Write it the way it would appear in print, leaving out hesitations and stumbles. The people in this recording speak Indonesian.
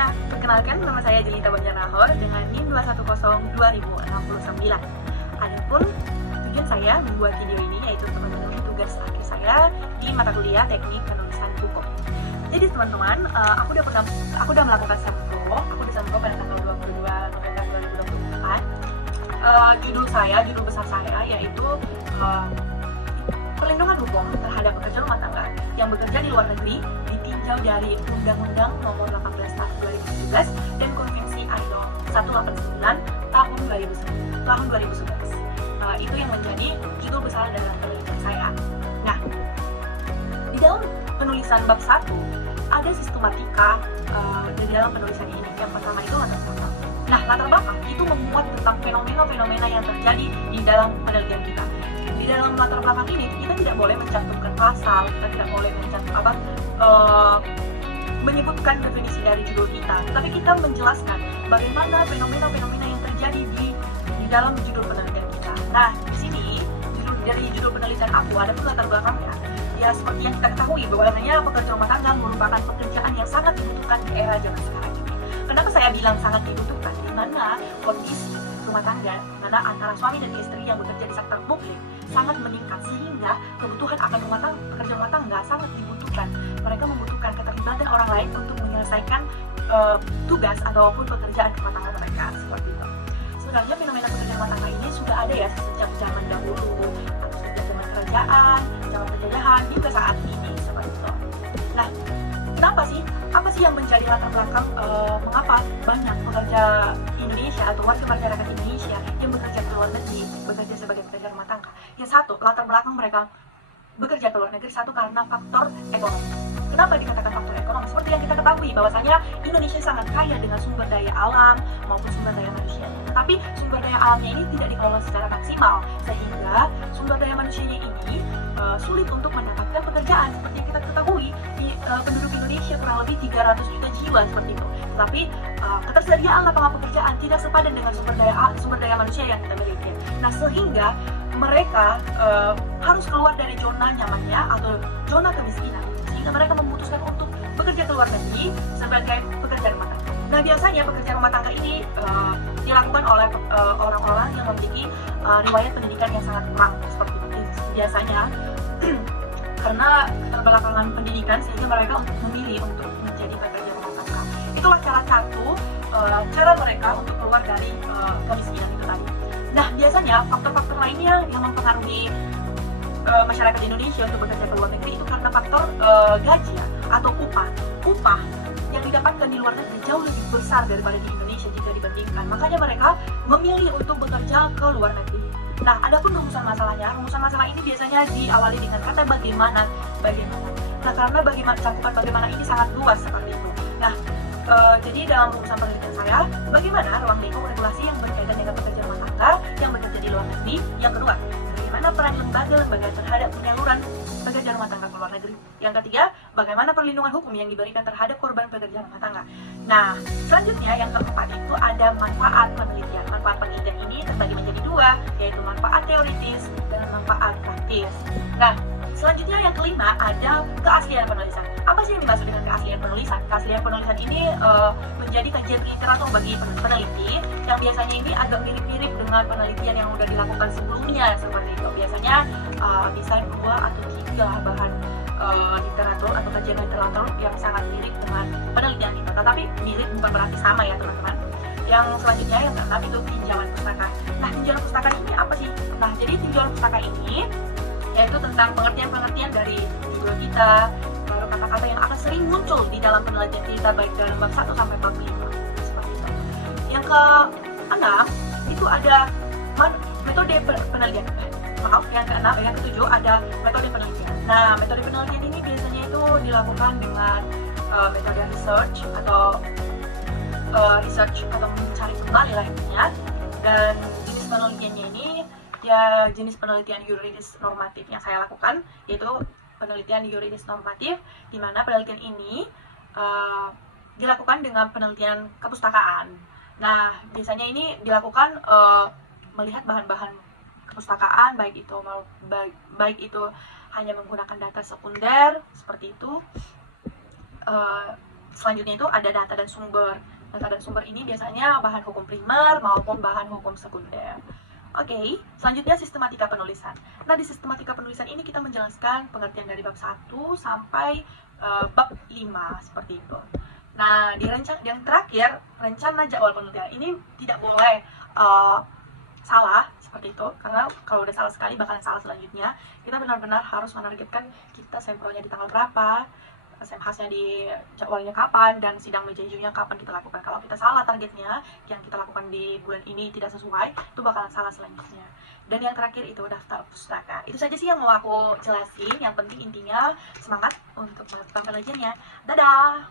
selanjutnya, perkenalkan nama saya Jelita Banjarnahor dengan NIM 210-2069. Adapun tujuan saya membuat video ini yaitu untuk memenuhi tugas akhir saya di mata kuliah Teknik Penulisan Hukum. Jadi teman-teman, aku udah melakukan sempro pada tanggal 22 November 2024. Judul besar saya yaitu perlindungan hukum terhadap pekerja rumah tangga yang bekerja di luar negeri ditinjau dari Undang-Undang Nomor 18 Tahun 2017 dan Konvensi ILO 189 Tahun 2011. Itu yang menjadi judul besar dalam penelitian saya. Nah, di dalam penulisan bab 1 ada sistematika di dalam penulisan ini. Yang pertama itu latar belakang. Nah, latar belakang itu memuat tentang fenomena-fenomena yang terjadi di dalam penelitian kita. Di dalam latar belakang ini kita tidak boleh mencantumkan pasal, kita tidak boleh menyebutkan definisi dari judul kita, tapi kita menjelaskan bagaimana fenomena-fenomena yang terjadi di dalam judul penelitian kita. Nah, di sini dari judul penelitian aku ada pun latar belakangnya. Ya, seperti yang kita ketahui bahwasanya pekerja rumah tangga merupakan pekerjaan yang sangat dibutuhkan di era zaman sekarang ini. Kenapa saya bilang sangat dibutuhkan? Di mana kondisi rumah tangga, di mana antara suami dan istri yang bekerja di sektor publik sangat meningkat, sehingga kebutuhan akan pekerja rumah tangga sangat dibutuhkan. Mereka membutuhkan keterlibatan orang lain untuk menyelesaikan tugas ataupun pekerjaan rumah tangga mereka, seperti itu. Sebenarnya fenomena pekerja rumah tangga ini sudah ada ya sejak zaman dahulu, atau sejak zaman kerajaan, zaman penjajahan, hingga saat ini, seperti itu. Nah, kenapa sih? Apa sih yang menjadi latar belakang mengapa banyak pekerja Indonesia atau warga masyarakat Indonesia yang bekerja ke luar negeri, bekerja sebagai pekerja rumah tangga? Yang satu, latar belakang mereka bekerja ke luar negeri satu karena faktor ekonomi. Kenapa dikatakan faktor ekonomi? Seperti yang kita ketahui bahwasanya Indonesia sangat kaya dengan sumber daya alam maupun sumber daya manusianya. Tetapi sumber daya alamnya ini tidak dikelola secara maksimal, sehingga sumber daya manusianya ini sulit untuk mendapatkan pekerjaan. Seperti yang kita ketahui, penduduk Indonesia kurang lebih 300 juta jiwa seperti itu. Tetapi ketersediaan lapangan pekerjaan tidak sepadan dengan sumber daya manusia yang kita miliki. Nah, sehingga mereka harus keluar dari zona nyamannya atau zona kemiskinan, sehingga mereka memutuskan untuk bekerja ke luar negeri sebagai pekerja rumah tangga. Nah, biasanya pekerja rumah tangga ini dilakukan oleh orang-orang yang memiliki riwayat pendidikan yang sangat kurang, seperti itu. Biasanya karena keterbelakangan pendidikan sehingga mereka memilih untuk menjadi pekerja rumah tangga. Itulah cara mereka untuk keluar dari kemiskinan itu tadi. Nah, biasanya faktor-faktor lainnya yang mempengaruhi masyarakat Indonesia untuk bekerja ke luar negeri itu karena faktor gaji atau upah yang didapatkan di luar negeri jauh lebih besar daripada di Indonesia jika dibandingkan. Makanya mereka memilih untuk bekerja ke luar negeri. Nah, adapun rumusan masalahnya, rumusan masalah ini biasanya diawali dengan kata bagaimana. Nah, karena cakupan bagaimana ini sangat luas seperti itu. Nah, jadi dalam rumusan penelitian saya, bagaimana ruang lingkup regulasi yang berkaitan dengan pekerja rumah tangga yang bekerja di luar negeri. Yang kedua, bagaimana peran lembaga-lembaga terhadap penyaluran pekerja rumah tangga ke luar negeri. Yang ketiga, bagaimana perlindungan hukum yang diberikan terhadap korban pekerja rumah tangga. Nah, selanjutnya yang keempat itu ada manfaat penelitian. Manfaat penelitian ini terbagi menjadi dua, yaitu manfaat teoritis dan manfaat praktis. Nah, selanjutnya yang kelima ada keaslian penulisan. Apa sih yang dimaksud dengan keaslian penulisan? Keaslian penulisan ini menjadi kajian literatur bagi peneliti yang biasanya ini agak mirip-mirip dengan penelitian yang sudah dilakukan sebelumnya, seperti itu. Biasanya bisa 2 atau 3 bahan literatur atau kajian literatur yang sangat mirip dengan penelitian itu. Tetapi mirip bukan berarti sama ya teman-teman. Yang selanjutnya yang keenam itu tinjauan pustaka. Nah, tinjauan pustaka ini apa sih? Nah, jadi tinjauan pustaka ini yaitu tentang pengertian-pengertian dari judul kita, lalu kata-kata yang akan sering muncul di dalam penelitian kita baik dalam bab 1 sampai bab 5, seperti itu. Yang keenam itu ada metode penelitian. Yang ketujuh ada metode penelitian. Nah, metode penelitian ini biasanya itu dilakukan dengan metode research atau mencari kembali lah intinya. Dan jenis penelitiannya ini ya jenis penelitian yuridis normatif yang saya lakukan, yaitu penelitian yuridis normatif, di mana penelitian ini dilakukan dengan penelitian kepustakaan. Nah, biasanya ini dilakukan melihat bahan-bahan kepustakaan, baik itu hanya menggunakan data sekunder seperti itu, selanjutnya itu ada data dan sumber. Data dan sumber ini biasanya bahan hukum primer maupun bahan hukum sekunder. Oke, selanjutnya sistematika penulisan. Nah, di sistematika penulisan ini kita menjelaskan pengertian dari bab 1 sampai bab 5 seperti itu. Nah, yang terakhir, rencana jadwal penelitian ini tidak boleh salah seperti itu, karena kalau udah salah sekali bakalan salah selanjutnya. Kita benar-benar harus menargetkan kita sempronya di tanggal berapa, semhasnya di jadwalnya kapan, dan sidang meja hijaunya kapan kita lakukan. Kalau kita salah targetnya, yang kita lakukan di bulan ini tidak sesuai, itu bakalan salah selanjutnya. Dan yang terakhir itu daftar pustaka. Itu saja sih yang mau aku jelasin. Yang penting intinya semangat untuk melakukan penelitiannya. Dadah!